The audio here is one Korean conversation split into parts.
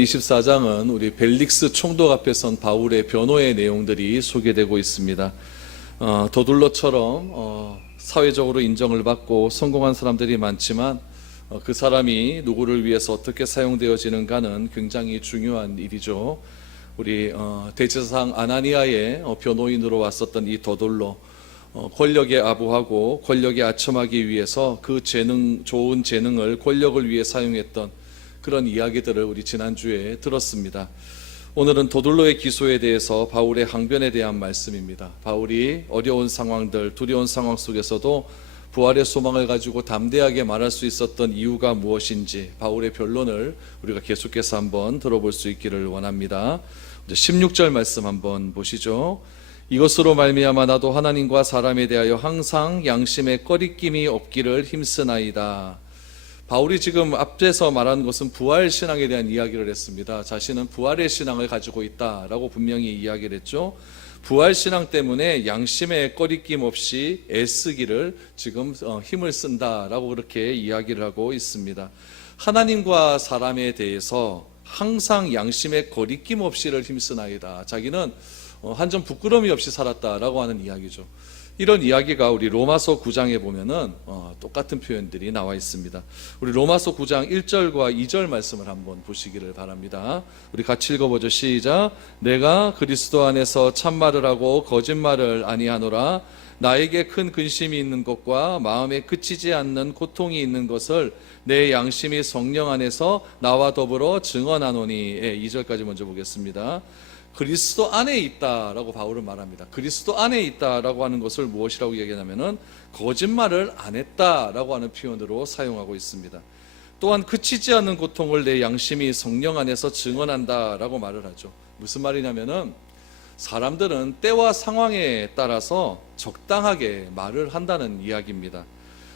24장은 우리 벨릭스 총독 앞에 선 바울의 변호의 내용들이 소개되고 있습니다. 도둘러처럼 사회적으로 인정을 받고 성공한 사람들이 많지만 그 사람이 누구를 위해서 어떻게 사용되어지는가는 굉장히 중요한 일이죠. 우리 대제사장 아나니아의 변호인으로 왔었던 이 도둘러, 권력에 아부하고 권력에 아첨하기 위해서 그 좋은 재능을 권력을 위해 사용했던 그런 이야기들을 우리 지난주에 들었습니다. 오늘은 도둘러의 기소에 대해서 바울의 항변에 대한 말씀입니다. 바울이 어려운 상황들, 두려운 상황 속에서도 부활의 소망을 가지고 담대하게 말할 수 있었던 이유가 무엇인지 바울의 변론을 우리가 계속해서 한번 들어볼 수 있기를 원합니다. 16절 말씀 한번 보시죠. 이것으로 말미암아 나도 하나님과 사람에 대하여 항상 양심에 꺼리낌이 없기를 힘쓰나이다. 바울이 지금 앞에서 말한 것은 부활 신앙에 대한 이야기를 했습니다. 자신은 부활의 신앙을 가지고 있다라고 분명히 이야기를 했죠. 부활 신앙 때문에 양심에 꺼리낌 없이 애쓰기를 지금 힘을 쓴다라고 그렇게 이야기를 하고 있습니다. 하나님과 사람에 대해서 항상 양심에 거리낌 없이를 힘쓰나이다. 자기는 한 점 부끄러움이 없이 살았다라고 하는 이야기죠. 이런 이야기가 우리 로마서 9장에 보면은 똑같은 표현들이 나와 있습니다. 우리 로마서 9장 1절과 2절 말씀을 한번 보시기를 바랍니다. 우리 같이 읽어보죠. 시작. 내가 그리스도 안에서 참말을 하고 거짓말을 아니하노라. 나에게 큰 근심이 있는 것과 마음에 그치지 않는 고통이 있는 것을 내 양심이 성령 안에서 나와 더불어 증언하노니. 2절까지 먼저 보겠습니다. 그리스도 안에 있다라고 바울은 말합니다. 그리스도 안에 있다라고 하는 것을 무엇이라고 얘기하냐면은 거짓말을 안 했다라고 하는 표현으로 사용하고 있습니다. 또한 그치지 않는 고통을 내 양심이 성령 안에서 증언한다라고 말을 하죠. 무슨 말이냐면은 사람들은 때와 상황에 따라서 적당하게 말을 한다는 이야기입니다.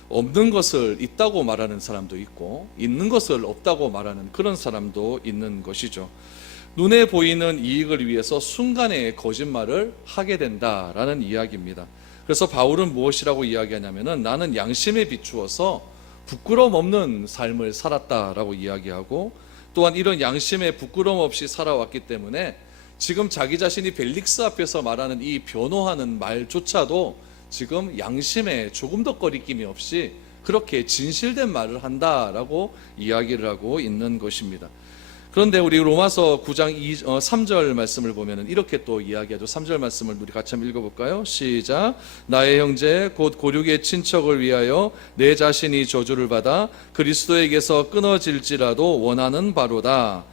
없는 것을 있다고 말하는 사람도 있고 있는 것을 없다고 말하는 그런 사람도 있는 것이죠. 눈에 보이는 이익을 위해서 순간에 거짓말을 하게 된다라는 이야기입니다. 그래서 바울은 무엇이라고 이야기하냐면은 나는 양심에 비추어서 부끄러움 없는 삶을 살았다라고 이야기하고 또한 이런 양심에 부끄러움 없이 살아왔기 때문에 지금 자기 자신이 벨릭스 앞에서 말하는 이 변호하는 말조차도 지금 양심에 조금 더 꺼리낌이 없이 그렇게 진실된 말을 한다라고 이야기를 하고 있는 것입니다. 그런데 우리 로마서 9장 3절 말씀을 보면 이렇게 또 이야기하죠. 3절 말씀을 우리 같이 한번 읽어볼까요? 시작. 나의 형제 곧 고륙의 친척을 위하여 내 자신이 저주를 받아 그리스도에게서 끊어질지라도 원하는 바로다.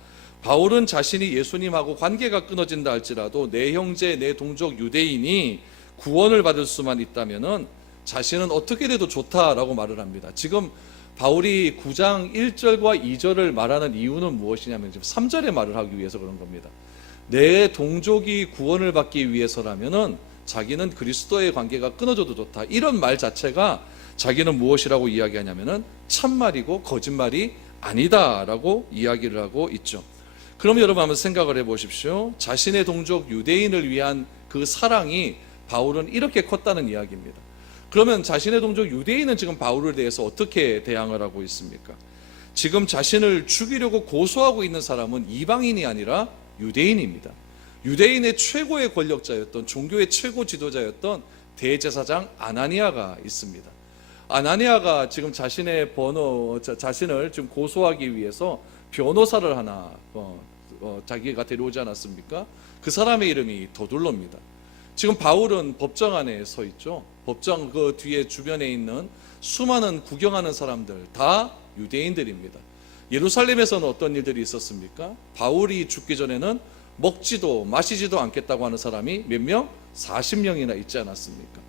바울은 자신이 예수님하고 관계가 끊어진다 할지라도 내 형제 내 동족 유대인이 구원을 받을 수만 있다면은 자신은 어떻게 돼도 좋다라고 말을 합니다. 지금 바울이 9장 1절과 2절을 말하는 이유는 무엇이냐면 지금 3절에 말을 하기 위해서 그런 겁니다. 내 동족이 구원을 받기 위해서라면은 자기는 그리스도의 관계가 끊어져도 좋다. 이런 말 자체가 자기는 무엇이라고 이야기하냐면은 참말이고 거짓말이 아니다라고 이야기를 하고 있죠. 그럼 여러분 한번 생각을 해보십시오. 자신의 동족 유대인을 위한 그 사랑이 바울은 이렇게 컸다는 이야기입니다. 그러면 자신의 동족 유대인은 지금 바울에 대해서 어떻게 대항을 하고 있습니까? 지금 자신을 죽이려고 고소하고 있는 사람은 이방인이 아니라 유대인입니다. 유대인의 최고의 권력자였던 종교의 최고 지도자였던 대제사장 아나니아가 있습니다. 아나니아가 지금 자신을 지금 고소하기 위해서 변호사를 하나 자기가 데려오지 않았습니까? 그 사람의 이름이 도둘러입니다. 지금 바울은 법정 안에 서 있죠. 법정 그 뒤에 주변에 있는 수많은 구경하는 사람들 다 유대인들입니다. 예루살렘에서는 어떤 일들이 있었습니까? 바울이 죽기 전에는 먹지도 마시지도 않겠다고 하는 사람이 몇 명? 40명이나 있지 않았습니까?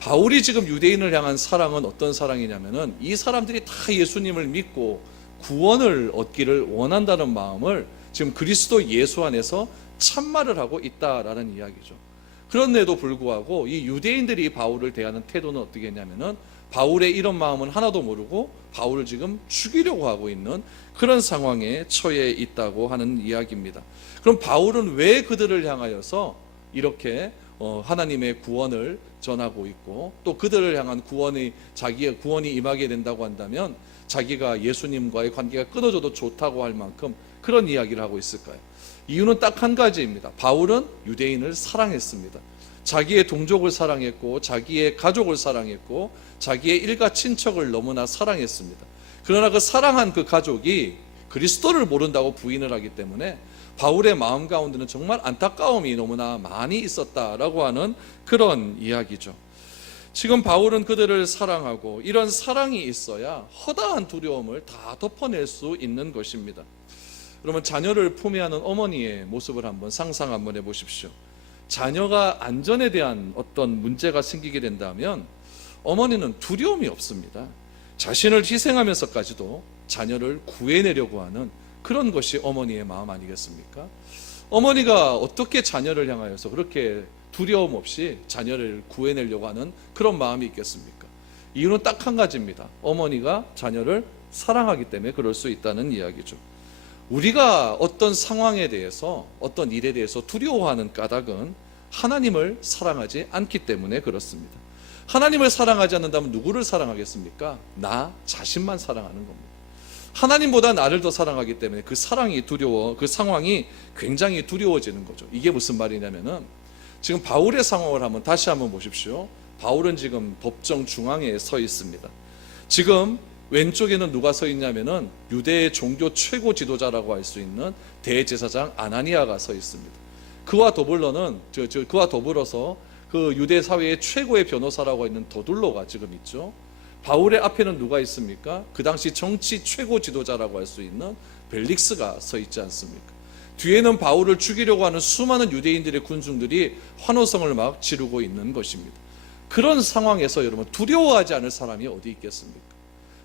바울이 지금 유대인을 향한 사랑은 어떤 사랑이냐면은 이 사람들이 다 예수님을 믿고 구원을 얻기를 원한다는 마음을 지금 그리스도 예수 안에서 참말을 하고 있다라는 이야기죠. 그런데도 불구하고 이 유대인들이 바울을 대하는 태도는 어떻게 했냐면은 바울의 이런 마음은 하나도 모르고 바울을 지금 죽이려고 하고 있는 그런 상황에 처해 있다고 하는 이야기입니다. 그럼 바울은 왜 그들을 향하여서 이렇게 하나님의 구원을 전하고 있고 또 그들을 향한 자기의 구원이 임하게 된다고 한다면 자기가 예수님과의 관계가 끊어져도 좋다고 할 만큼 그런 이야기를 하고 있을까요? 이유는 딱 한 가지입니다. 바울은 유대인을 사랑했습니다. 자기의 동족을 사랑했고 자기의 가족을 사랑했고 자기의 일가 친척을 너무나 사랑했습니다. 그러나 그 사랑한 그 가족이 그리스도를 모른다고 부인을 하기 때문에 바울의 마음 가운데는 정말 안타까움이 너무나 많이 있었다라고 하는 그런 이야기죠. 지금 바울은 그들을 사랑하고 이런 사랑이 있어야 허다한 두려움을 다 덮어낼 수 있는 것입니다. 여러분, 자녀를 품에 안은 어머니의 모습을 한번 상상 한번 해보십시오. 자녀가 안전에 대한 어떤 문제가 생기게 된다면 어머니는 두려움이 없습니다. 자신을 희생하면서까지도 자녀를 구해내려고 하는 그런 것이 어머니의 마음 아니겠습니까? 어머니가 어떻게 자녀를 향하여서 그렇게 두려움 없이 자녀를 구해내려고 하는 그런 마음이 있겠습니까? 이유는 딱 한 가지입니다. 어머니가 자녀를 사랑하기 때문에 그럴 수 있다는 이야기죠. 우리가 어떤 상황에 대해서 어떤 일에 대해서 두려워하는 까닭은 하나님을 사랑하지 않기 때문에 그렇습니다. 하나님을 사랑하지 않는다면 누구를 사랑하겠습니까? 나 자신만 사랑하는 겁니다. 하나님보다 나를 더 사랑하기 때문에 그 사랑이 두려워, 그 상황이 굉장히 두려워지는 거죠. 이게 무슨 말이냐면은 지금 바울의 상황을 다시 한번 보십시오. 바울은 지금 법정 중앙에 서 있습니다. 지금 왼쪽에는 누가 서 있냐면은 유대의 종교 최고 지도자라고 할 수 있는 대제사장 아나니아가 서 있습니다. 그와 더불어서 그 유대 사회의 최고의 변호사라고 있는 더둘로가 지금 있죠. 바울의 앞에는 누가 있습니까? 그 당시 정치 최고 지도자라고 할 수 있는 벨릭스가 서 있지 않습니까? 뒤에는 바울을 죽이려고 하는 수많은 유대인들의 군중들이 환호성을 막 지르고 있는 것입니다. 그런 상황에서 여러분, 두려워하지 않을 사람이 어디 있겠습니까?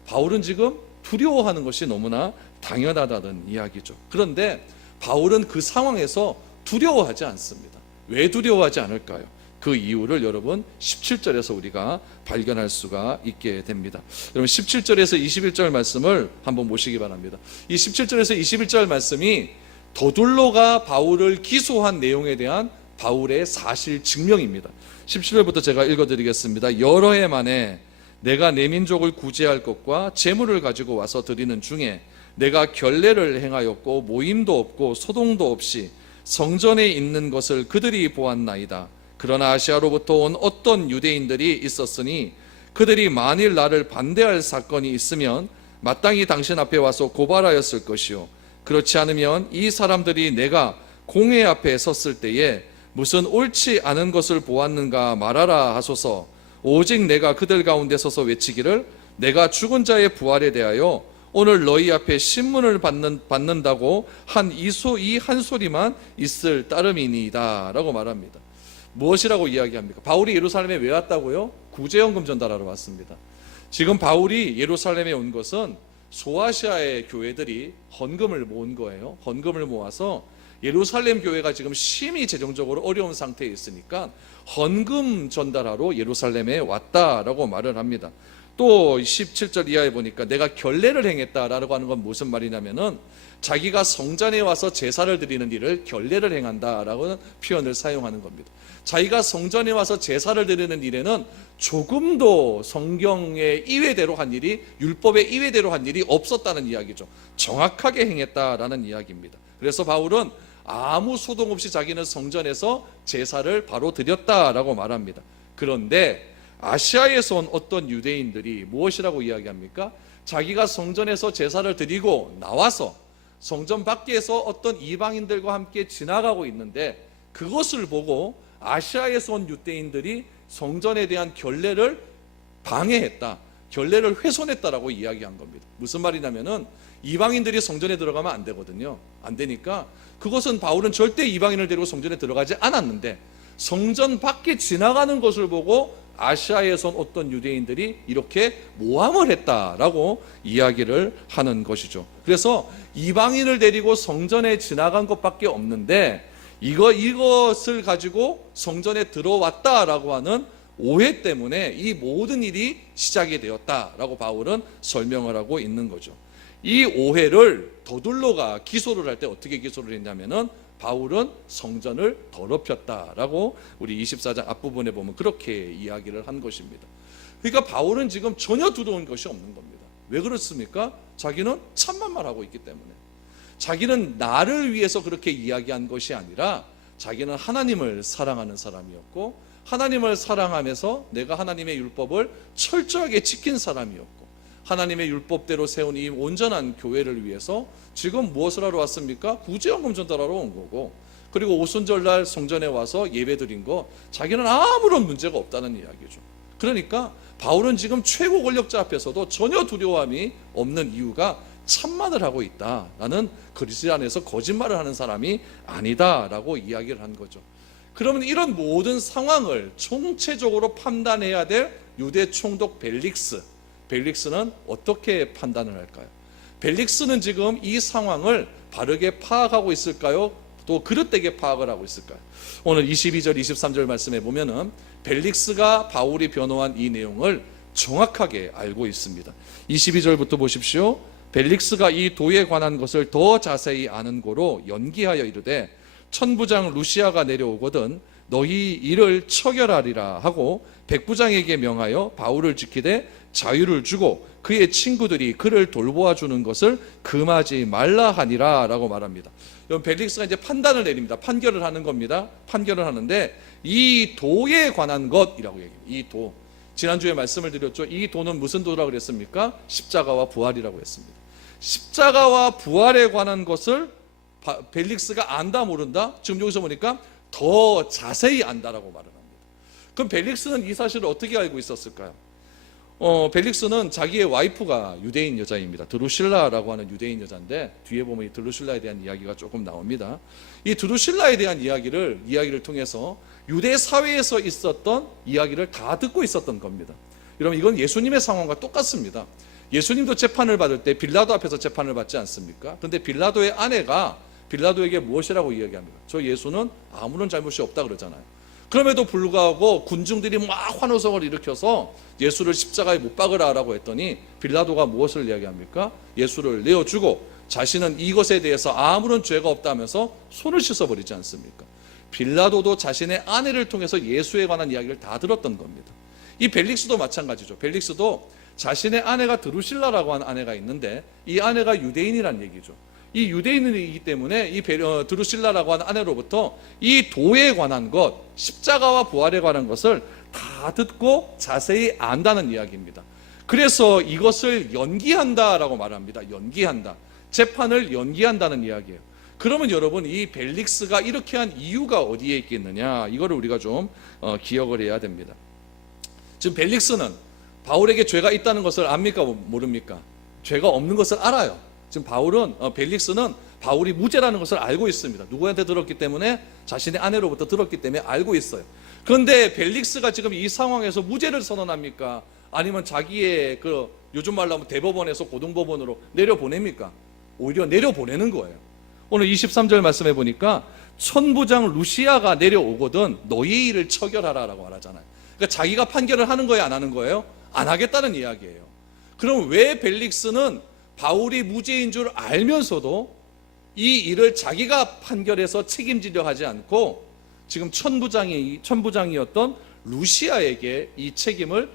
바울은 지금 두려워하는 것이 너무나 당연하다는 이야기죠. 그런데 바울은 그 상황에서 두려워하지 않습니다. 왜 두려워하지 않을까요? 그 이유를 여러분 17절에서 우리가 발견할 수가 있게 됩니다. 여러분 17절에서 21절 말씀을 한번 보시기 바랍니다. 이 17절에서 21절 말씀이 더둘로가 바울을 기소한 내용에 대한 바울의 사실 증명입니다. 17절부터 제가 읽어드리겠습니다. 여러 해 만에 내가 내 민족을 구제할 것과 재물을 가지고 와서 드리는 중에 내가 결례를 행하였고 모임도 없고 소동도 없이 성전에 있는 것을 그들이 보았나이다. 그러나 아시아로부터 온 어떤 유대인들이 있었으니 그들이 만일 나를 반대할 사건이 있으면 마땅히 당신 앞에 와서 고발하였을 것이요, 그렇지 않으면 이 사람들이 내가 공회 앞에 섰을 때에 무슨 옳지 않은 것을 보았는가 말하라 하소서. 오직 내가 그들 가운데 서서 외치기를 내가 죽은 자의 부활에 대하여 오늘 너희 앞에 신문을 받는다고 이 한 소리만 있을 따름이니이다 라고 말합니다. 무엇이라고 이야기합니까? 바울이 예루살렘에 왜 왔다고요? 구제연금 전달하러 왔습니다. 지금 바울이 예루살렘에 온 것은 소아시아의 교회들이 헌금을 모은 거예요. 헌금을 모아서 예루살렘 교회가 지금 심히 재정적으로 어려운 상태에 있으니까 헌금 전달하러 예루살렘에 왔다라고 말을 합니다. 또 17절 이하에 보니까 내가 결례를 행했다라고 하는 건 무슨 말이냐면은 자기가 성전에 와서 제사를 드리는 일을 결례를 행한다라고 표현을 사용하는 겁니다. 자기가 성전에 와서 제사를 드리는 일에는 조금도 성경의 이외대로 한 일이, 율법의 이외대로 한 일이 없었다는 이야기죠. 정확하게 행했다라는 이야기입니다. 그래서 바울은 아무 소동 없이 자기는 성전에서 제사를 바로 드렸다라고 말합니다. 그런데 아시아에서 온 어떤 유대인들이 무엇이라고 이야기합니까? 자기가 성전에서 제사를 드리고 나와서 성전 밖에서 어떤 이방인들과 함께 지나가고 있는데 그것을 보고 아시아에서 온 유대인들이 성전에 대한 결례를 방해했다, 결례를 훼손했다라고 이야기한 겁니다. 무슨 말이냐면은 이방인들이 성전에 들어가면 안 되거든요. 안 되니까 그것은 바울은 절대 이방인을 데리고 성전에 들어가지 않았는데 성전 밖에 지나가는 것을 보고 아시아에서 온 어떤 유대인들이 이렇게 모함을 했다라고 이야기를 하는 것이죠. 그래서 이방인을 데리고 성전에 지나간 것밖에 없는데 이것을 가지고 성전에 들어왔다라고 하는 오해 때문에 이 모든 일이 시작이 되었다라고 바울은 설명을 하고 있는 거죠. 이 오해를 더둘로가 기소를 할 때 어떻게 기소를 했냐면은 바울은 성전을 더럽혔다라고 우리 24장 앞부분에 보면 그렇게 이야기를 한 것입니다. 그러니까 바울은 지금 전혀 두려운 것이 없는 겁니다. 왜 그렇습니까? 자기는 참만 말하고 있기 때문에. 자기는 나를 위해서 그렇게 이야기한 것이 아니라 자기는 하나님을 사랑하는 사람이었고, 하나님을 사랑하면서 내가 하나님의 율법을 철저하게 지킨 사람이었고, 하나님의 율법대로 세운 이 온전한 교회를 위해서 지금 무엇을 하러 왔습니까? 구제헌금 전달하러 온 거고, 그리고 오순절날 성전에 와서 예배 드린 거 자기는 아무런 문제가 없다는 이야기죠. 그러니까 바울은 지금 최고 권력자 앞에서도 전혀 두려움이 없는 이유가 참만을 하고 있다. 나는 그리스도 안에서 거짓말을 하는 사람이 아니다라고 이야기를 한 거죠. 그러면 이런 모든 상황을 총체적으로 판단해야 될 유대 총독 벨릭스는 어떻게 판단을 할까요? 벨릭스는 지금 이 상황을 바르게 파악하고 있을까요? 또 그릇되게 파악을 하고 있을까요? 오늘 22절 23절 말씀에 보면은 벨릭스가 바울이 변호한 이 내용을 정확하게 알고 있습니다. 22절부터 보십시오. 벨릭스가 이 도에 관한 것을 더 자세히 아는 고로 연기하여 이르되, 천부장 루시아가 내려오거든 너희 이를 처결하리라 하고 백부장에게 명하여 바울을 지키되 자유를 주고 그의 친구들이 그를 돌보아 주는 것을 금하지 말라 하니라 라고 말합니다. 여러분, 벨릭스가 이제 판단을 내립니다. 판결을 하는 겁니다. 판결을 하는데 이 도에 관한 것이라고 얘기합니다. 이 도, 지난주에 말씀을 드렸죠. 이 도는 무슨 도라고 그랬습니까? 십자가와 부활이라고 했습니다. 십자가와 부활에 관한 것을 벨릭스가 안다 모른다? 지금 여기서 보니까 더 자세히 안다라고 말을 합니다. 그럼 벨릭스는 이 사실을 어떻게 알고 있었을까요? 벨릭스는 자기의 와이프가 유대인 여자입니다. 드루실라라고 하는 유대인 여자인데, 뒤에 보면 이 드루실라에 대한 이야기가 조금 나옵니다. 이 드루실라에 대한 이야기를 통해서 유대 사회에서 있었던 이야기를 다 듣고 있었던 겁니다. 여러분, 이건 예수님의 상황과 똑같습니다. 예수님도 재판을 받을 때 빌라도 앞에서 재판을 받지 않습니까? 그런데 빌라도의 아내가 빌라도에게 무엇이라고 이야기합니까? 저 예수는 아무런 잘못이 없다 그러잖아요. 그럼에도 불구하고 군중들이 막 환호성을 일으켜서 예수를 십자가에 못 박으라라고 했더니 빌라도가 무엇을 이야기합니까? 예수를 내어주고 자신은 이것에 대해서 아무런 죄가 없다면서 손을 씻어버리지 않습니까? 빌라도도 자신의 아내를 통해서 예수에 관한 이야기를 다 들었던 겁니다. 이 벨릭스도 마찬가지죠. 벨릭스도 자신의 아내가 드루실라라고 하는 아내가 있는데, 이 아내가 유대인이란 얘기죠. 이 유대인이기 때문에 이 드루실라라고 하는 아내로부터 이 도에 관한 것, 십자가와 부활에 관한 것을 다 듣고 자세히 안다는 이야기입니다. 그래서 이것을 연기한다라고 말합니다. 연기한다. 재판을 연기한다는 이야기예요. 그러면 여러분, 이 벨릭스가 이렇게 한 이유가 어디에 있겠느냐, 이거를 우리가 좀 기억을 해야 됩니다. 지금 벨릭스는 바울에게 죄가 있다는 것을 압니까 모릅니까? 죄가 없는 것을 알아요. 지금 벨릭스는 바울이 무죄라는 것을 알고 있습니다. 누구한테 들었기 때문에? 자신의 아내로부터 들었기 때문에 알고 있어요. 그런데 벨릭스가 지금 이 상황에서 무죄를 선언합니까? 아니면 자기의 요즘 말로 하면 대법원에서 고등법원으로 내려보냅니까? 오히려 내려보내는 거예요. 오늘 23절 말씀해 보니까 천부장 루시아가 내려오거든 너희 일을 처결하라 라고 말하잖아요. 그러니까 자기가 판결을 하는 거예요, 안 하는 거예요? 안 하겠다는 이야기예요. 그럼 왜 벨릭스는 바울이 무죄인 줄 알면서도 이 일을 자기가 판결해서 책임지려 하지 않고 지금 천부장이었던 루시아에게 이 책임을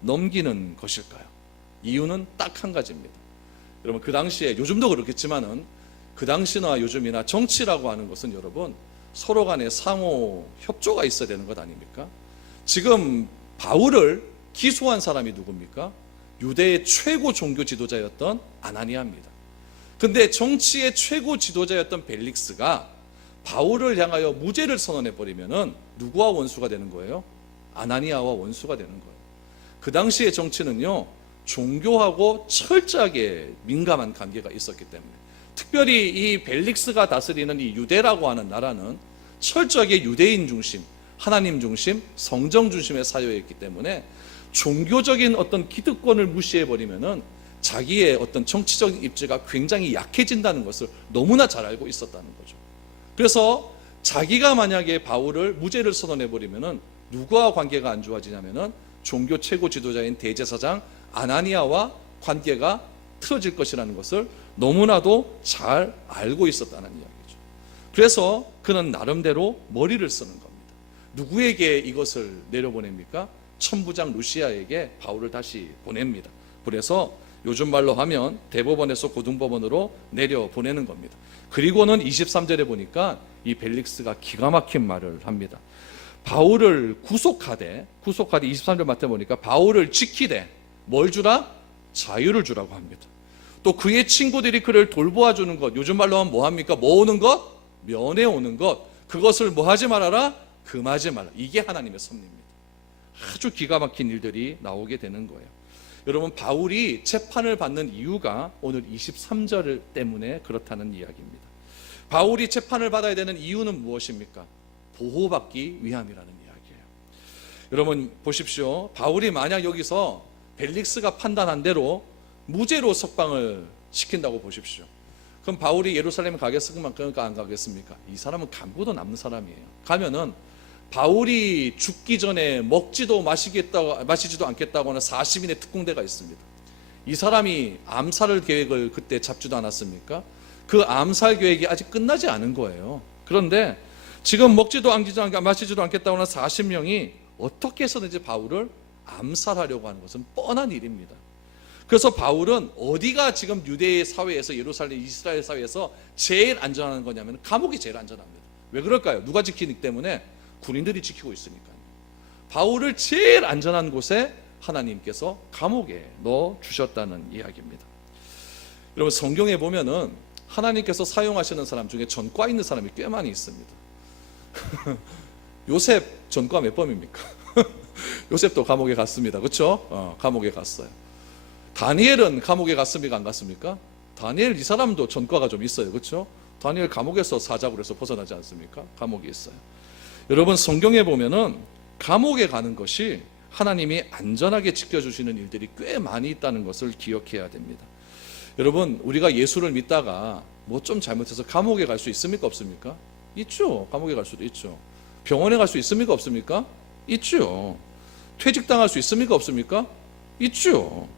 넘기는 것일까요? 이유는 딱 한 가지입니다. 여러분, 그 당시에, 요즘도 그렇겠지만은 그 당시나 요즘이나 정치라고 하는 것은 여러분 서로 간에 상호 협조가 있어야 되는 것 아닙니까? 지금 바울을 기소한 사람이 누굽니까? 유대의 최고 종교 지도자였던 아나니아입니다. 근데 정치의 최고 지도자였던 벨릭스가 바울을 향하여 무죄를 선언해 버리면은 누구와 원수가 되는 거예요? 아나니아와 원수가 되는 거예요. 그 당시의 정치는요, 종교하고 철저하게 민감한 관계가 있었기 때문에, 특별히 이 벨릭스가 다스리는 이 유대라고 하는 나라는 철저하게 유대인 중심, 하나님 중심, 성정 중심의 사회였기 때문에 종교적인 어떤 기득권을 무시해버리면은 자기의 어떤 정치적인 입지가 굉장히 약해진다는 것을 너무나 잘 알고 있었다는 거죠. 그래서 자기가 만약에 바울을 무죄를 선언해버리면은 누구와 관계가 안 좋아지냐면은 종교 최고 지도자인 대제사장 아나니아와 관계가 틀어질 것이라는 것을 너무나도 잘 알고 있었다는 이야기죠. 그래서 그는 나름대로 머리를 쓰는 겁니다. 누구에게 이것을 내려보냅니까? 천부장 루시아에게 바울을 다시 보냅니다. 그래서 요즘 말로 하면 대법원에서 고등법원으로 내려보내는 겁니다. 그리고는 23절에 보니까 이 벨릭스가 기가 막힌 말을 합니다. 바울을 구속하되 23절 맞다 보니까 바울을 지키되 뭘 주라? 자유를 주라고 합니다. 또 그의 친구들이 그를 돌보아 주는 것, 요즘 말로 하면 뭐합니까? 뭐 오는 것? 면회 오는 것. 그것을 뭐 하지 말아라? 금하지 말라. 이게 하나님의 섭리입니다. 아주 기가 막힌 일들이 나오게 되는 거예요. 여러분, 바울이 재판을 받는 이유가 오늘 23절 때문에 그렇다는 이야기입니다. 바울이 재판을 받아야 되는 이유는 무엇입니까? 보호받기 위함이라는 이야기예요. 여러분 보십시오. 바울이 만약 여기서 벨릭스가 판단한 대로 무죄로 석방을 시킨다고 보십시오. 그럼 바울이 예루살렘에 가겠습니까? 안 가겠습니까? 이 사람은 간부도 남는 사람이에요. 가면은 바울이 죽기 전에 먹지도 마시지도 않겠다고 하는 40인의 특공대가 있습니다. 이 사람이 암살 계획을 그때 잡지도 않았습니까? 그 암살 계획이 아직 끝나지 않은 거예요. 그런데 지금 먹지도 마시지도 않겠다고 하는 40명이 어떻게 해서든지 바울을 암살하려고 하는 것은 뻔한 일입니다. 그래서 바울은 어디가 지금 유대 사회에서, 예루살렘 이스라엘 사회에서 제일 안전한 거냐면 감옥이 제일 안전합니다. 왜 그럴까요? 누가 지키기 때문에? 군인들이 지키고 있으니까요. 바울을 제일 안전한 곳에 하나님께서 감옥에 넣어 주셨다는 이야기입니다. 여러분, 성경에 보면은 하나님께서 사용하시는 사람 중에 전과 있는 사람이 꽤 많이 있습니다. 요셉 전과 몇 범입니까? 요셉도 감옥에 갔습니다. 그렇죠? 감옥에 갔어요. 다니엘은 감옥에 갔습니까? 안 갔습니까? 다니엘 이 사람도 전과가 좀 있어요. 그렇죠? 다니엘 감옥에서 사자굴 에서 벗어나지 않습니까? 감옥에 있어요. 여러분, 성경에 보면은 감옥에 가는 것이 하나님이 안전하게 지켜주시는 일들이 꽤 많이 있다는 것을 기억해야 됩니다. 여러분, 우리가 예수를 믿다가 뭐 좀 잘못해서 감옥에 갈 수 있습니까? 없습니까? 있죠. 감옥에 갈 수도 있죠. 병원에 갈 수 있습니까? 없습니까? 있죠. 퇴직당할 수 있습니까? 없습니까? 있죠.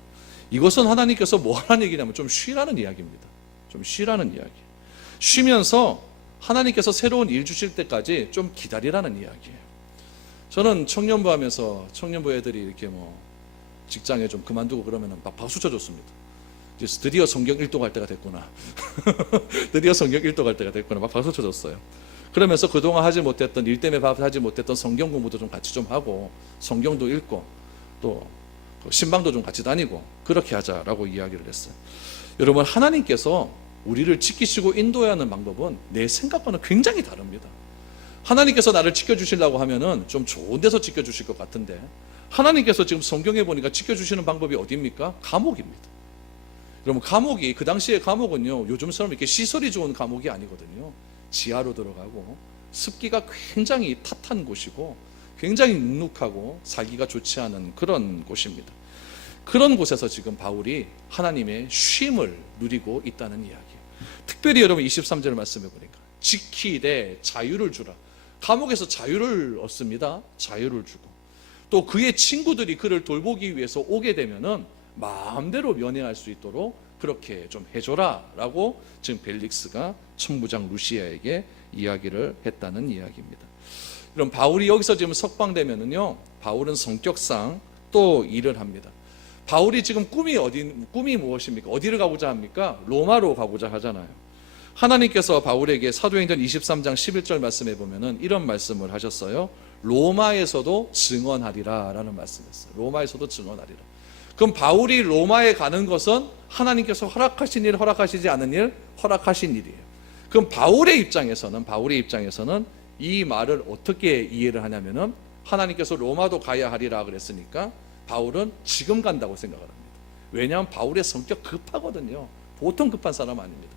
이것은 하나님께서 뭐 하라는 얘기냐면 좀 쉬라는 이야기입니다. 좀 쉬라는 이야기. 쉬면서 하나님께서 새로운 일 주실 때까지 좀 기다리라는 이야기예요. 저는 청년부 하면서 청년부 애들이 이렇게 뭐 직장에 좀 그만두고 그러면 막 박수 쳐줬습니다. 이제 드디어 성경 1도 갈 때가 됐구나. 드디어 성경 1도 갈 때가 됐구나. 막 박수 쳐줬어요. 그러면서 그동안 하지 못했던, 일 때문에 하지 못했던 성경 공부도 좀 같이 좀 하고 성경도 읽고 또 신방도 좀 같이 다니고 그렇게 하자라고 이야기를 했어요. 여러분, 하나님께서 우리를 지키시고 인도해야 하는 방법은 내 생각과는 굉장히 다릅니다. 하나님께서 나를 지켜주시려고 하면은 좀 좋은 데서 지켜주실 것 같은데, 하나님께서 지금 성경에 보니까 지켜주시는 방법이 어디입니까? 감옥입니다. 여러분, 감옥이, 그 당시에 감옥은요, 요즘처럼 이렇게 시설이 좋은 감옥이 아니거든요. 지하로 들어가고 습기가 굉장히 탓한 곳이고 굉장히 눅눅하고 살기가 좋지 않은 그런 곳입니다. 그런 곳에서 지금 바울이 하나님의 쉼을 누리고 있다는 이야기예요. 특별히 여러분 23절 말씀해 보니까 지키되 자유를 주라. 감옥에서 자유를 얻습니다. 자유를 주고 또 그의 친구들이 그를 돌보기 위해서 오게 되면은 마음대로 면회할 수 있도록 그렇게 좀 해줘라 라고 지금 벨릭스가 천부장 루시아에게 이야기를 했다는 이야기입니다. 그럼 바울이 여기서 지금 석방되면은요, 바울은 성격상 또 일을 합니다. 바울이 지금 꿈이 무엇입니까? 어디를 가고자 합니까? 로마로 가고자 하잖아요. 하나님께서 바울에게 사도행전 23장 11절 말씀해 보면은 이런 말씀을 하셨어요. 로마에서도 증언하리라 라는 말씀이었어요. 로마에서도 증언하리라. 그럼 바울이 로마에 가는 것은 하나님께서 허락하신 일, 허락하시지 않은 일, 허락하신 일이에요. 그럼 바울의 입장에서는 이 말을 어떻게 이해를 하냐면은 하나님께서 로마도 가야 하리라 그랬으니까 바울은 지금 간다고 생각을 합니다. 왜냐하면 바울의 성격 급하거든요. 보통 급한 사람 아닙니다.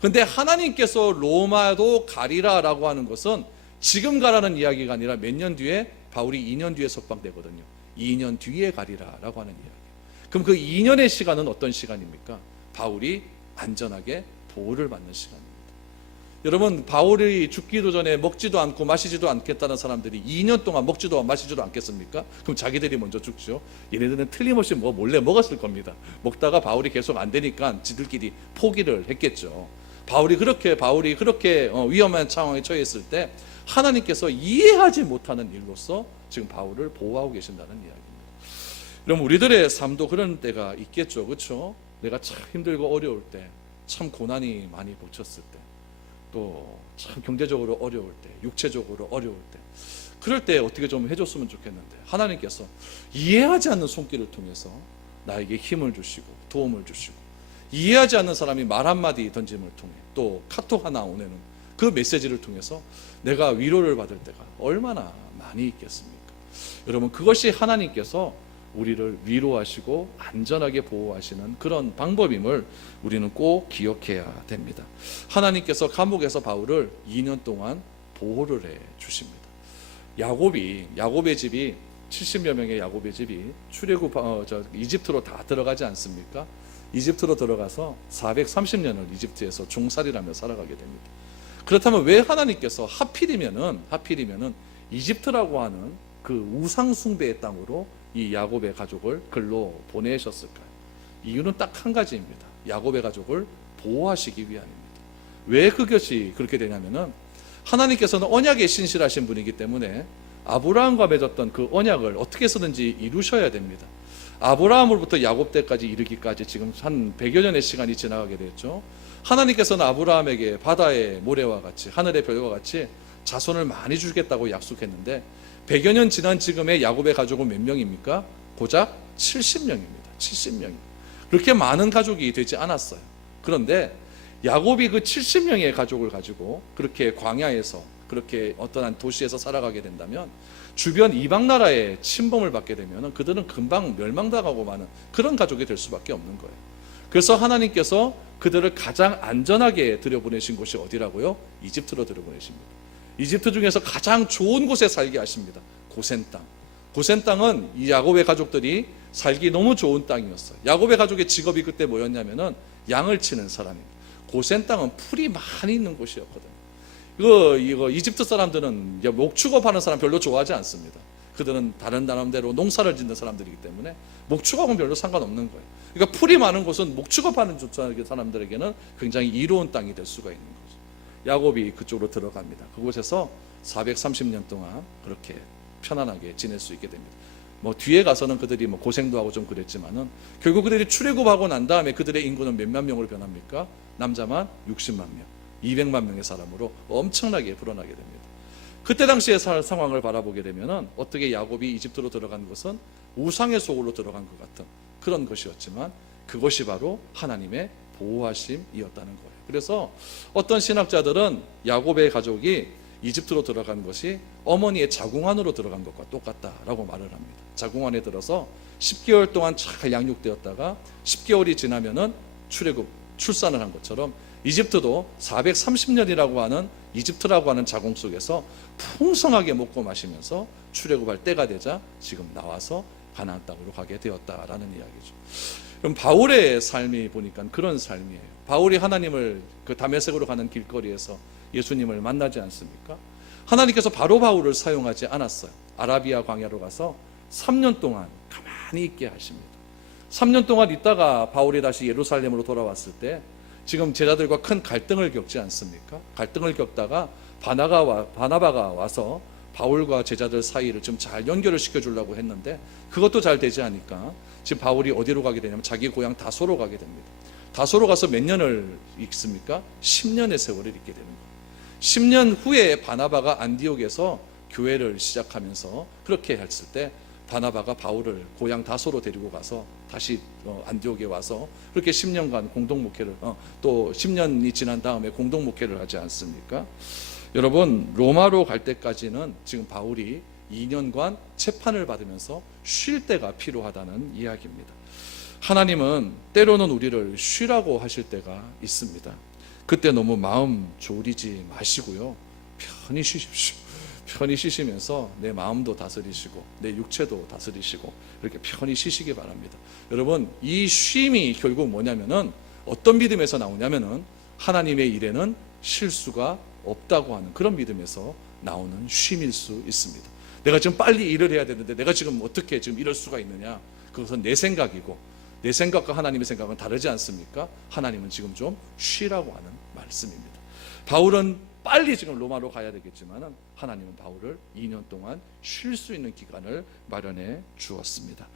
근데 하나님께서 로마도 가리라라고 하는 것은 지금 가라는 이야기가 아니라 몇 년 뒤에, 바울이 2년 뒤에 석방되거든요. 2년 뒤에 가리라라고 하는 이야기. 그럼 그 2년의 시간은 어떤 시간입니까? 바울이 안전하게 보호를 받는 시간입니다. 여러분, 바울이 죽기도 전에 먹지도 않고 마시지도 않겠다는 사람들이 2년 동안 먹지도 마시지도 않겠습니까? 그럼 자기들이 먼저 죽죠. 얘네들은 틀림없이 몰래 먹었을 겁니다. 먹다가 바울이 계속 안 되니까 지들끼리 포기를 했겠죠. 바울이 그렇게 위험한 상황에 처했을 때 하나님께서 이해하지 못하는 일로서 지금 바울을 보호하고 계신다는 이야기입니다. 그럼 우리들의 삶도 그런 때가 있겠죠. 그렇죠? 내가 참 힘들고 어려울 때, 참 고난이 많이 벅쳤을 때, 또 참 경제적으로 어려울 때, 육체적으로 어려울 때, 그럴 때 어떻게 좀 해줬으면 좋겠는데 하나님께서 이해하지 않는 손길을 통해서 나에게 힘을 주시고 도움을 주시고, 이해하지 않는 사람이 말 한마디 던짐을 통해, 또 카톡 하나 보내는 그 메시지를 통해서 내가 위로를 받을 때가 얼마나 많이 있겠습니까? 여러분, 그것이 하나님께서 우리를 위로하시고 안전하게 보호하시는 그런 방법임을 우리는 꼭 기억해야 됩니다. 하나님께서 감옥에서 바울을 2년 동안 보호를 해 주십니다. 야곱의 집이 70여 명의 야곱의 집이 출애굽 이집트로 다 들어가지 않습니까? 이집트로 들어가서 430년을 이집트에서 종살이라며 살아가게 됩니다. 그렇다면 왜 하나님께서 하필이면은 이집트라고 하는 그 우상 숭배의 땅으로 이 야곱의 가족을 글로 보내셨을까요? 이유는 딱 한 가지입니다. 야곱의 가족을 보호하시기 위함입니다. 왜 그것이 그렇게 되냐면은 하나님께서는 언약에 신실하신 분이기 때문에 아브라함과 맺었던 그 언약을 어떻게 해서든지 이루셔야 됩니다. 아브라함으로부터 야곱 때까지 이르기까지 지금 한 100여 년의 시간이 지나가게 됐죠. 하나님께서는 아브라함에게 바다의 모래와 같이 하늘의 별과 같이 자손을 많이 주겠다고 약속했는데 100여 년 지난 지금의 야곱의 가족은 몇 명입니까? 고작 70명입니다. 70명입니다. 그렇게 많은 가족이 되지 않았어요. 그런데 야곱이 그 70명의 가족을 가지고 그렇게 광야에서, 그렇게 어떤 한 도시에서 살아가게 된다면 주변 이방 나라의 침범을 받게 되면 그들은 금방 멸망당하고 마는 그런 가족이 될 수밖에 없는 거예요. 그래서 하나님께서 그들을 가장 안전하게 들여보내신 곳이 어디라고요? 이집트로 들여보내십니다. 이집트 중에서 가장 좋은 곳에 살게 하십니다. 고센 땅. 고센 땅은 이 야곱의 가족들이 살기 너무 좋은 땅이었어요. 야곱의 가족의 직업이 그때 뭐였냐면은 양을 치는 사람입니다. 고센 땅은 풀이 많이 있는 곳이었거든요. 이거 이집트 사람들은 목축업하는 사람 별로 좋아하지 않습니다. 그들은 다른 나름대로 농사를 짓는 사람들이기 때문에 목축업은 별로 상관없는 거예요. 그러니까 풀이 많은 곳은 목축업하는 사람들에게는 굉장히 이로운 땅이 될 수가 있는 거죠. 야곱이 그쪽으로 들어갑니다. 그곳에서 430년 동안 그렇게 편안하게 지낼 수 있게 됩니다. 뒤에 가서는 그들이 고생도 하고 좀 그랬지만은 결국 그들이 출애굽하고 난 다음에 그들의 인구는 몇만 명으로 변합니까? 남자만 60만 명, 200만 명의 사람으로 엄청나게 불어나게 됩니다. 그때 당시의 상황을 바라보게 되면은 어떻게 야곱이 이집트로 들어간 것은 우상의 속으로 들어간 것 같은 그런 것이었지만 그것이 바로 하나님의 보호하심이었다는 거예요. 그래서 어떤 신학자들은 야곱의 가족이 이집트로 들어간 것이 어머니의 자궁안으로 들어간 것과 똑같다라고 말을 합니다. 자궁안에 들어서 10개월 동안 잘 양육되었다가 10개월이 지나면은 출산을 한 것처럼 이집트도 430년이라고 하는 이집트라고 하는 자궁 속에서 풍성하게 먹고 마시면서 출애굽할 때가 되자 지금 나와서 가나안 땅으로 가게 되었다라는 이야기죠. 그럼 바울의 삶이 보니까 그런 삶이에요. 바울이 하나님을 그 다메섹으로 가는 길거리에서 예수님을 만나지 않습니까? 하나님께서 바로 바울을 사용하지 않았어요. 아라비아 광야로 가서 3년 동안 가만히 있게 하십니다. 3년 동안 있다가 바울이 다시 예루살렘으로 돌아왔을 때 지금 제자들과 큰 갈등을 겪지 않습니까? 갈등을 겪다가 바나바가 와서 바울과 제자들 사이를 좀 잘 연결을 시켜주려고 했는데 그것도 잘 되지 않으니까 지금 바울이 어디로 가게 되냐면 자기 고향 다소로 가게 됩니다. 다소로 가서 몇 년을 있습니까? 10년의 세월을 있게 되는 거예요. 10년 후에 바나바가 안디옥에서 교회를 시작하면서 그렇게 했을 때 바나바가 바울을 고향 다소로 데리고 가서 다시 안디옥에 와서 그렇게 10년간 공동 목회를 또 10년이 지난 다음에 공동 목회를 하지 않습니까? 여러분, 로마로 갈 때까지는 지금 바울이 2년간 재판을 받으면서 쉴 때가 필요하다는 이야기입니다. 하나님은 때로는 우리를 쉬라고 하실 때가 있습니다. 그때 너무 마음 졸이지 마시고요, 편히 쉬십시오. 편히 쉬시면서 내 마음도 다스리시고 내 육체도 다스리시고 이렇게 편히 쉬시기 바랍니다. 여러분, 이 쉼이 결국 뭐냐면은 어떤 믿음에서 나오냐면은 하나님의 일에는 실수가 없다고 하는 그런 믿음에서 나오는 쉼일 수 있습니다. 내가 지금 빨리 일을 해야 되는데 내가 지금 어떻게 지금 이럴 수가 있느냐? 그것은 내 생각이고 내 생각과 하나님의 생각은 다르지 않습니까? 하나님은 지금 좀 쉬라고 하는 말씀입니다. 바울은 빨리 지금 로마로 가야 되겠지만 하나님은 바울을 2년 동안 쉴 수 있는 기간을 마련해 주었습니다.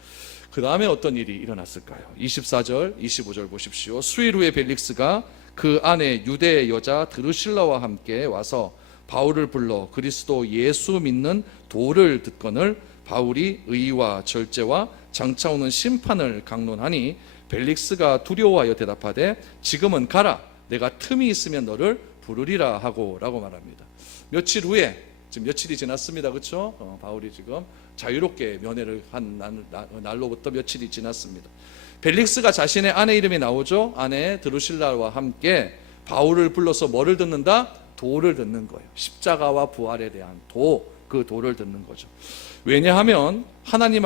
그 다음에 어떤 일이 일어났을까요? 24절 25절 보십시오. 수일 후에 벨릭스가 그 안에 유대 여자 드루실라와 함께 와서 바울을 불러 그리스도 예수 믿는 도를 듣거늘 바울이 의와 절제와 장차 오는 심판을 강론하니 벨릭스가 두려워하여 대답하되 지금은 가라, 내가 틈이 있으면 너를 부르리라 하고 라고 말합니다. 며칠 후에, 지금 며칠이 지났습니다. 그렇죠? 바울이 지금 자유롭게 면회를 한 날로부터 며칠이 지났습니다. 벨릭스가 자신의 아내 이름이 나오죠. 아내 드루실라와 함께 바울을 불러서 뭐를 듣는다? 도를 듣는 거예요. 십자가와 부활에 대한 그 도를 듣는 거죠. 왜냐하면 하나님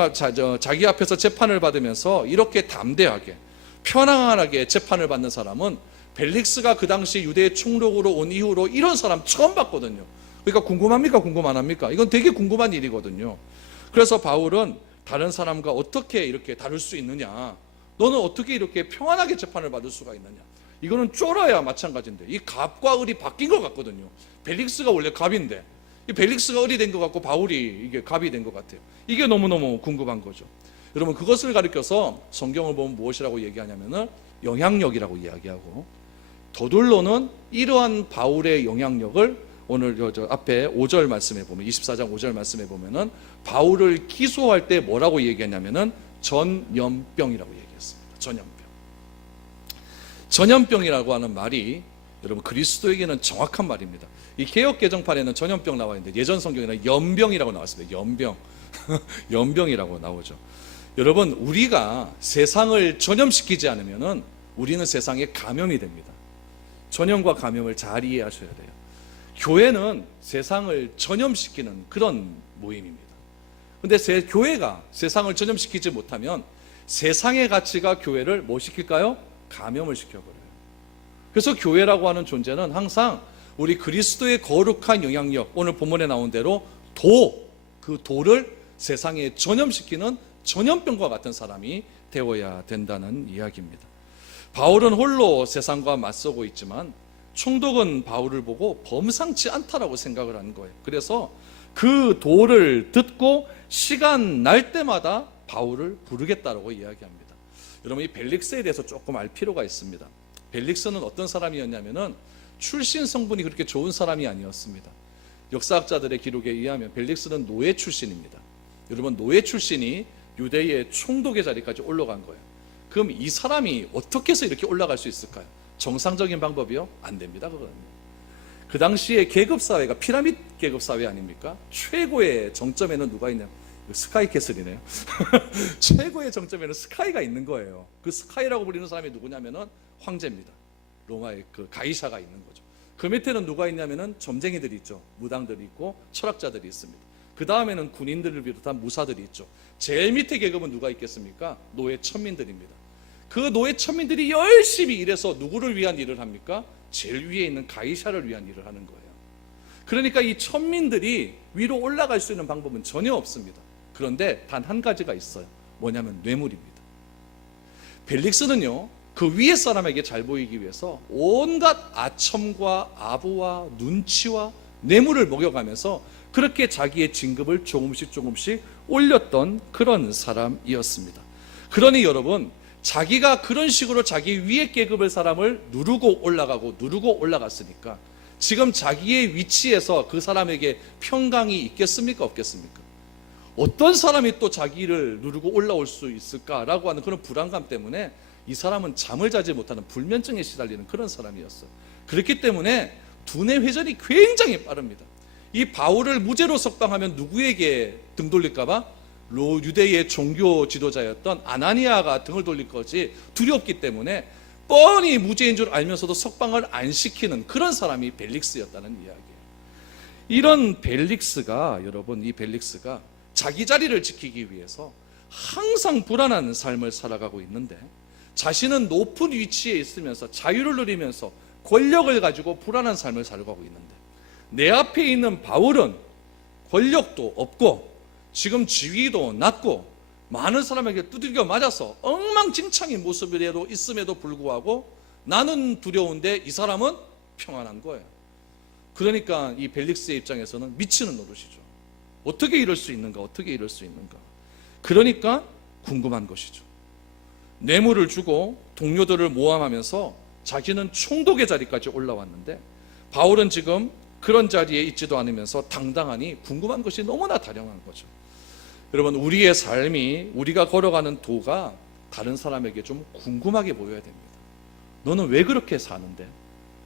자기 앞에서 재판을 받으면서 이렇게 담대하게 편안하게 재판을 받는 사람은 벨릭스가 그 당시 유대의 총독으로 온 이후로 이런 사람 처음 봤거든요. 그러니까 궁금합니까? 궁금 안 합니까? 이건 되게 궁금한 일이거든요. 그래서 바울은 다른 사람과 어떻게 이렇게 다룰 수 있느냐, 너는 어떻게 이렇게 평안하게 재판을 받을 수가 있느냐, 이거는 쫄아야 마찬가지인데 이 갑과 을이 바뀐 것 같거든요. 벨릭스가 원래 갑인데 이 벨릭스가 을이 된 것 같고 바울이 이게 갑이 된 것 같아요. 이게 너무너무 궁금한 거죠. 여러분, 그것을 가리켜서 성경을 보면 무엇이라고 얘기하냐면은 영향력이라고 이야기하고, 더둘로는 이러한 바울의 영향력을 오늘 저 앞에 5절 말씀에 보면, 24장 5절 말씀에 보면은 바울을 기소할 때 뭐라고 얘기했냐면은 전염병이라고 얘기했습니다. 전염병이라고 하는 말이 여러분 그리스도에게는 정확한 말입니다. 이 개역 개정판에는 전염병 나와 있는데 예전 성경에는 연병이라고 나왔습니다. 연병. 연병이라고 나오죠. 여러분, 우리가 세상을 전염시키지 않으면은 우리는 세상에 감염이 됩니다. 전염과 감염을 잘 이해하셔야 돼요. 교회는 세상을 전염시키는 그런 모임입니다. 근데 교회가 세상을 전염시키지 못하면 세상의 가치가 교회를 뭐 시킬까요? 감염을 시켜버려요. 그래서 교회라고 하는 존재는 항상 우리 그리스도의 거룩한 영향력, 오늘 본문에 나온 대로 그 도를 세상에 전염시키는 전염병과 같은 사람이 되어야 된다는 이야기입니다. 바울은 홀로 세상과 맞서고 있지만 총독은 바울을 보고 범상치 않다라고 생각을 한 거예요. 그래서 그 도를 듣고 시간 날 때마다 바울을 부르겠다라고 이야기합니다. 여러분, 이 벨릭스에 대해서 조금 알 필요가 있습니다. 벨릭스는 어떤 사람이었냐면은 출신 성분이 그렇게 좋은 사람이 아니었습니다. 역사학자들의 기록에 의하면 벨릭스는 노예 출신입니다. 여러분, 노예 출신이 유대의 총독의 자리까지 올라간 거예요. 그럼 이 사람이 어떻게 해서 이렇게 올라갈 수 있을까요? 정상적인 방법이요? 안 됩니다. 그거는. 그 당시에 계급사회가 피라미드 계급사회 아닙니까? 최고의 정점에는 누가 있냐면 스카이캐슬이네요. 최고의 정점에는 스카이가 있는 거예요. 그 스카이라고 불리는 사람이 누구냐면은 황제입니다. 로마의 그 가이샤가 있는 거죠. 그 밑에는 누가 있냐면은 점쟁이들이 있죠. 무당들이 있고 철학자들이 있습니다. 그 다음에는 군인들을 비롯한 무사들이 있죠. 제일 밑에 계급은 누가 있겠습니까? 노예 천민들입니다. 그 노예 천민들이 열심히 일해서 누구를 위한 일을 합니까? 제일 위에 있는 가이샤를 위한 일을 하는 거예요. 그러니까 이 천민들이 위로 올라갈 수 있는 방법은 전혀 없습니다. 그런데 단 한 가지가 있어요. 뭐냐면 뇌물입니다. 벨릭스는요, 그 위에 사람에게 잘 보이기 위해서 온갖 아첨과 아부와 눈치와 뇌물을 먹여가면서 그렇게 자기의 진급을 조금씩 올렸던 그런 사람이었습니다. 그러니 여러분, 자기가 그런 식으로 자기 위의 계급의 사람을 누르고 올라갔으니까 지금 자기의 위치에서 그 사람에게 평강이 있겠습니까? 없겠습니까? 어떤 사람이 또 자기를 누르고 올라올 수 있을까라고 하는 그런 불안감 때문에 이 사람은 잠을 자지 못하는 불면증에 시달리는 그런 사람이었어요. 그렇기 때문에 두뇌 회전이 굉장히 빠릅니다. 이 바울을 무죄로 석방하면 누구에게 등 돌릴까봐? 유대의 종교 지도자였던 아나니아가 등을 돌릴 것이 두렵기 때문에 뻔히 무죄인 줄 알면서도 석방을 안 시키는 그런 사람이 벨릭스였다는 이야기예요. 이런 벨릭스가, 여러분, 이 벨릭스가 자기 자리를 지키기 위해서 항상 불안한 삶을 살아가고 있는데, 자신은 높은 위치에 있으면서 자유를 누리면서 권력을 가지고 불안한 삶을 살아가고 있는데, 내 앞에 있는 바울은 권력도 없고 지금 지위도 낮고 많은 사람에게 두들겨 맞아서 엉망진창인 모습이라도 있음에도 불구하고 나는 두려운데 이 사람은 평안한 거예요. 그러니까 이 벨릭스의 입장에서는 미치는 노릇이죠. 어떻게 이럴 수 있는가, 어떻게 이럴 수 있는가. 그러니까 궁금한 것이죠. 뇌물을 주고 동료들을 모함하면서 자기는 총독의 자리까지 올라왔는데, 바울은 지금 그런 자리에 있지도 않으면서 당당하니 궁금한 것이 너무나 다량한 거죠. 여러분, 우리의 삶이, 우리가 걸어가는 도가 다른 사람에게 좀 궁금하게 보여야 됩니다. 너는 왜 그렇게 사는데?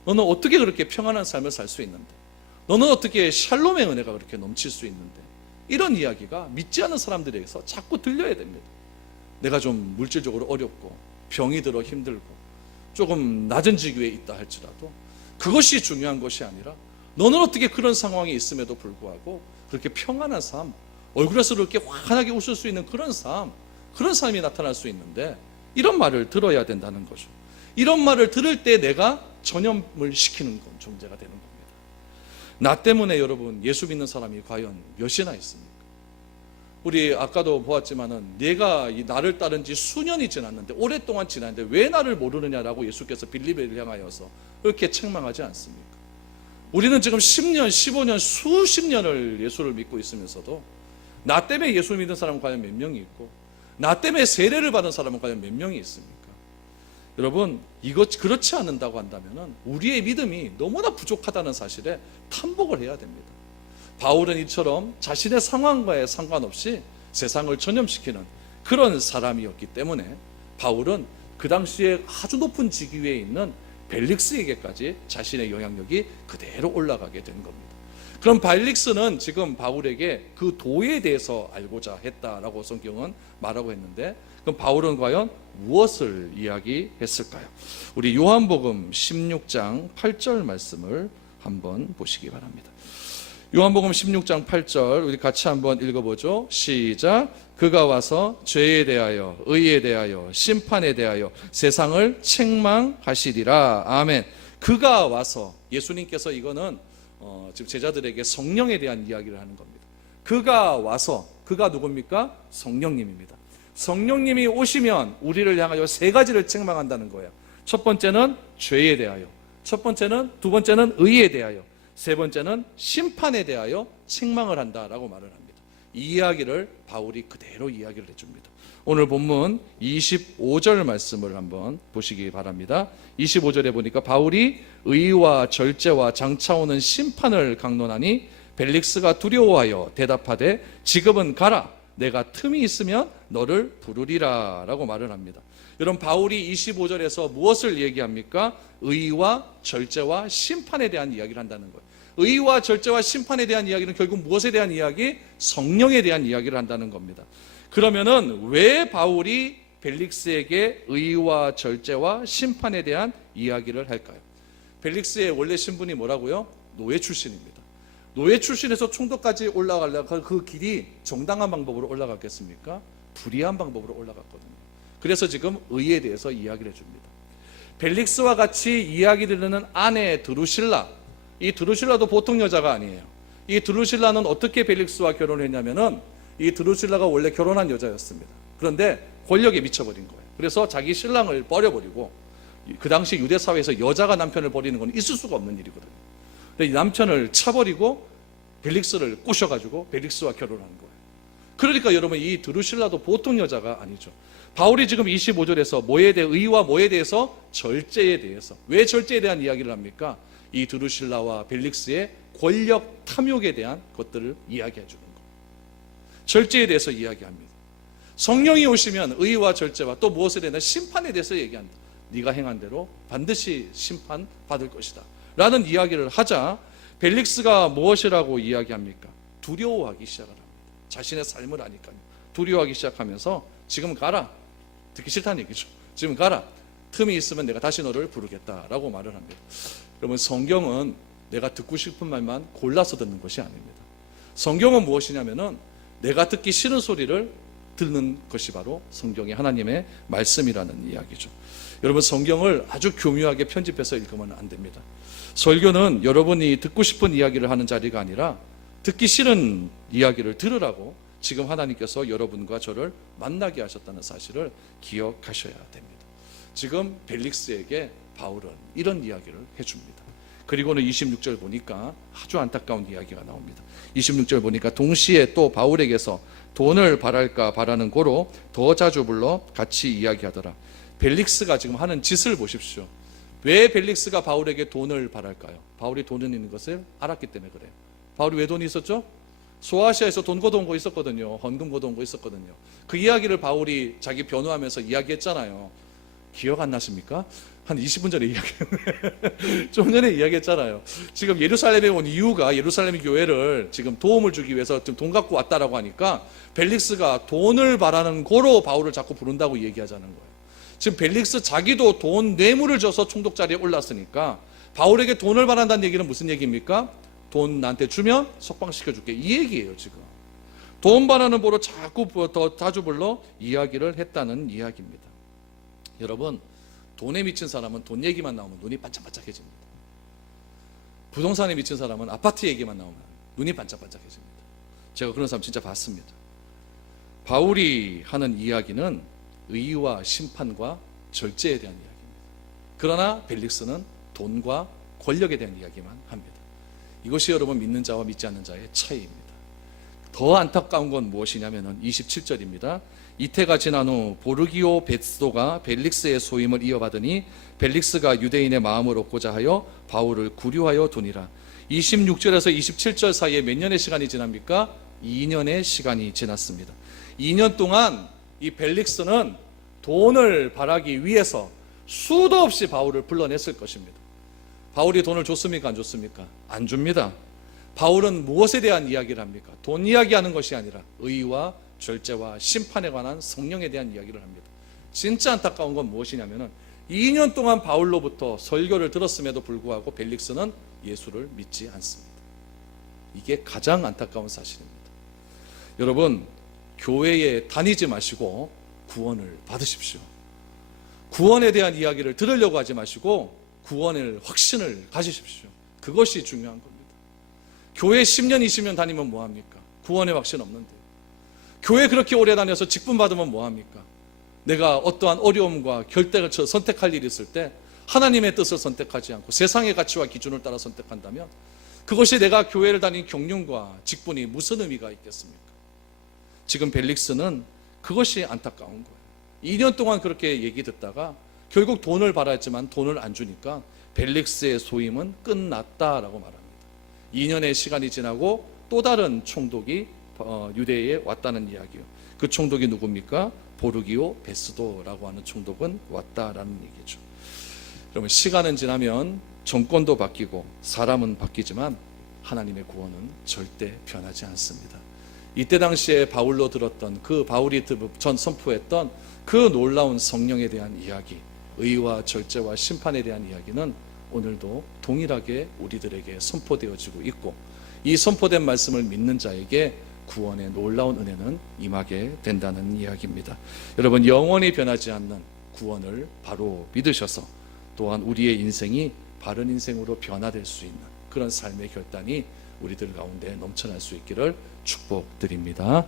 너는 어떻게 그렇게 평안한 삶을 살 수 있는데? 너는 어떻게 샬롬의 은혜가 그렇게 넘칠 수 있는데? 이런 이야기가 믿지 않는 사람들에게서 자꾸 들려야 됩니다. 내가 좀 물질적으로 어렵고 병이 들어 힘들고 조금 낮은 직위에 있다 할지라도 그것이 중요한 것이 아니라, 너는 어떻게 그런 상황에 있음에도 불구하고 그렇게 평안한 삶, 얼굴에서 그렇게 환하게 웃을 수 있는 그런 삶, 그런 삶이 나타날 수 있는데, 이런 말을 들어야 된다는 거죠. 이런 말을 들을 때 내가 전염을 시키는 건 존재가 되는 겁니다. 나 때문에 여러분 예수 믿는 사람이 과연 몇이나 있습니까? 우리 아까도 보았지만은 내가 이 나를 따른 지 수년이 지났는데, 오랫동안 지났는데 왜 나를 모르느냐라고 예수께서 빌립을 향하여서 그렇게 책망하지 않습니까? 우리는 지금 10년, 15년, 수십 년을 예수를 믿고 있으면서도 나 때문에 예수 믿는 사람은 과연 몇 명이 있고, 나 때문에 세례를 받은 사람은 과연 몇 명이 있습니까? 여러분, 이것 그렇지 않는다고 한다면 우리의 믿음이 너무나 부족하다는 사실에 탐복을 해야 됩니다. 바울은 이처럼 자신의 상황과에 상관없이 세상을 전염시키는 그런 사람이었기 때문에 바울은 그 당시에 아주 높은 직위에 있는 벨릭스에게까지 자신의 영향력이 그대로 올라가게 된 겁니다. 그럼 벨릭스는 지금 바울에게 그 도에 대해서 알고자 했다라고 성경은 말하고 했는데, 그럼 바울은 과연 무엇을 이야기했을까요? 우리 요한복음 16장 8절 말씀을 한번 보시기 바랍니다. 요한복음 16장 8절 우리 같이 한번 읽어보죠. 시작. 그가 와서 죄에 대하여, 의에 대하여, 심판에 대하여 세상을 책망하시리라. 아멘. 그가 와서, 예수님께서 이거는 지금 제자들에게 성령에 대한 이야기를 하는 겁니다. 그가 와서, 그가 누굽니까? 성령님입니다. 성령님이 오시면 우리를 향하여 세 가지를 책망한다는 거예요. 첫 번째는 죄에 대하여, 두 번째는 의에 대하여, 세 번째는 심판에 대하여 책망을 한다라고 말을 합니다. 이 이야기를 바울이 그대로 이야기를 해줍니다. 오늘 본문 25절 말씀을 한번 보시기 바랍니다. 25절에 보니까 바울이 의와 절제와 장차 오는 심판을 강론하니 벨릭스가 두려워하여 대답하되 지금은 가라, 내가 틈이 있으면 너를 부르리라 라고 말을 합니다. 여러분, 바울이 25절에서 무엇을 얘기합니까? 의와 절제와 심판에 대한 이야기를 한다는 거예요. 의와 절제와 심판에 대한 이야기는 결국 무엇에 대한 이야기? 성령에 대한 이야기를 한다는 겁니다. 그러면은 왜 바울이 벨릭스에게 의와 절제와 심판에 대한 이야기를 할까요? 벨릭스의 원래 신분이 뭐라고요? 노예 출신입니다. 노예 출신에서 총독까지 올라가려고 그 길이 정당한 방법으로 올라갔겠습니까? 불의한 방법으로 올라갔거든요. 그래서 지금 의에 대해서 이야기를 해줍니다. 벨릭스와 같이 이야기 들으는 아내 드루실라, 이 드루실라도 보통 여자가 아니에요. 이 드루실라는 어떻게 벨릭스와 결혼했냐면은, 이 드루실라가 원래 결혼한 여자였습니다. 그런데 권력에 미쳐버린 거예요. 그래서 자기 신랑을 버려버리고, 그 당시 유대 사회에서 여자가 남편을 버리는 건 있을 수가 없는 일이거든요. 근데 이 남편을 차버리고 벨릭스를 꼬셔가지고 벨릭스와 결혼한 거예요. 그러니까 여러분, 이 드루실라도 보통 여자가 아니죠. 바울이 지금 25절에서 뭐에 대해, 의와 뭐에 대해서? 절제에 대해서. 왜 절제에 대한 이야기를 합니까? 이 드루실라와 벨릭스의 권력 탐욕에 대한 것들을 이야기해 주는 거예요. 절제에 대해서 이야기합니다. 성령이 오시면 의와 절제와 또 무엇에 대한 심판에 대해서 얘기한다. 네가 행한 대로 반드시 심판받을 것이다 라는 이야기를 하자, 벨릭스가 무엇이라고 이야기합니까? 두려워하기 시작을 합니다. 자신의 삶을 아니까요. 두려워하기 시작하면서 지금 가라, 듣기 싫다는 얘기죠. 지금 가라, 틈이 있으면 내가 다시 너를 부르겠다라고 말을 합니다. 여러분, 성경은 내가 듣고 싶은 말만 골라서 듣는 것이 아닙니다. 성경은 무엇이냐면은 내가 듣기 싫은 소리를 듣는 것이 바로 성경의 하나님의 말씀이라는 이야기죠. 여러분, 성경을 아주 교묘하게 편집해서 읽으면 안 됩니다. 설교는 여러분이 듣고 싶은 이야기를 하는 자리가 아니라 듣기 싫은 이야기를 들으라고 지금 하나님께서 여러분과 저를 만나게 하셨다는 사실을 기억하셔야 됩니다. 지금 벨릭스에게 바울은 이런 이야기를 해줍니다. 그리고는 26절 보니까 아주 안타까운 이야기가 나옵니다. 26절 보니까 동시에 또 바울에게서 돈을 바랄까 바라는 고로 더 자주 불러 같이 이야기하더라. 벨릭스가 지금 하는 짓을 보십시오. 왜 벨릭스가 바울에게 돈을 바랄까요? 바울이 돈이 있는 것을 알았기 때문에 그래요. 바울이 왜 돈이 있었죠? 소아시아에서 돈 걷어온 거 있었거든요. 헌금 걷어온 거 있었거든요. 그 이야기를 바울이 자기 변호하면서 이야기했잖아요. 기억 안 나십니까? 한 20분 전에 이야기했는데 좀 전에 이야기했잖아요. 지금 예루살렘에 온 이유가 예루살렘 교회를 지금 도움을 주기 위해서 좀 돈 갖고 왔다라고 하니까 벨릭스가 돈을 바라는 고로 바울을 자꾸 부른다고 얘기하자는 거예요. 지금 벨릭스 자기도 돈 뇌물을 줘서 총독 자리에 올랐으니까 바울에게 돈을 바란다는 얘기는 무슨 얘기입니까? 돈 나한테 주면 석방시켜줄게, 이 얘기예요. 지금 돈 바라는 보로 자꾸 더 자주 불러 이야기를 했다는 이야기입니다. 여러분, 돈에 미친 사람은 돈 얘기만 나오면 눈이 반짝반짝해집니다. 부동산에 미친 사람은 아파트 얘기만 나오면 눈이 반짝반짝해집니다. 제가 그런 사람 진짜 봤습니다. 바울이 하는 이야기는 의와 심판과 절제에 대한 이야기입니다. 그러나 벨릭스는 돈과 권력에 대한 이야기만 합니다. 이것이 여러분 믿는 자와 믿지 않는 자의 차이입니다. 더 안타까운 건 무엇이냐면 27절입니다. 이태가 지난 후 보르기오 베스도가 벨릭스의 소임을 이어받으니 벨릭스가 유대인의 마음을 얻고자 하여 바울을 구류하여 두니라. 26절에서 27절 사이에 몇 년의 시간이 지납니까? 2년의 시간이 지났습니다. 2년 동안 이 벨릭스는 돈을 바라기 위해서 수도 없이 바울을 불러냈을 것입니다. 바울이 돈을 줬습니까? 안 줬습니까? 안 줍니다. 바울은 무엇에 대한 이야기를 합니까? 돈 이야기하는 것이 아니라 의와 절제와 심판에 관한 성령에 대한 이야기를 합니다. 진짜 안타까운 건 무엇이냐면 2년 동안 바울로부터 설교를 들었음에도 불구하고 벨릭스는 예수를 믿지 않습니다. 이게 가장 안타까운 사실입니다. 여러분, 교회에 다니지 마시고 구원을 받으십시오. 구원에 대한 이야기를 들으려고 하지 마시고 구원의 확신을 가지십시오. 그것이 중요한 겁니다. 교회 10년, 20년 다니면 뭐합니까? 구원의 확신 없는데. 교회 그렇게 오래 다녀서 직분 받으면 뭐합니까? 내가 어떠한 어려움과 결대를 선택할 일이 있을 때 하나님의 뜻을 선택하지 않고 세상의 가치와 기준을 따라 선택한다면 그것이 내가 교회를 다닌 경륜과 직분이 무슨 의미가 있겠습니까? 지금 벨릭스는 그것이 안타까운 거예요. 2년 동안 그렇게 얘기 듣다가 결국 돈을 받았지만 돈을 안 주니까 벨릭스의 소임은 끝났다라고 말합니다. 2년의 시간이 지나고 또 다른 총독이 유대에 왔다는 이야기예요. 그 총독이 누굽니까? 보르기오 베스도라고 하는 총독은 왔다라는 얘기죠. 여러분, 시간은 지나면 정권도 바뀌고 사람은 바뀌지만 하나님의 구원은 절대 변하지 않습니다. 이때 당시에 바울로 들었던 그 바울이 전 선포했던 그 놀라운 성령에 대한 이야기, 의와 절제와 심판에 대한 이야기는 오늘도 동일하게 우리들에게 선포되어지고 있고 이 선포된 말씀을 믿는 자에게 구원의 놀라운 은혜는 임하게 된다는 이야기입니다. 여러분, 영원히 변하지 않는 구원을 바로 믿으셔서 또한 우리의 인생이 바른 인생으로 변화될 수 있는 그런 삶의 결단이 우리들 가운데 넘쳐날 수 있기를 축복드립니다.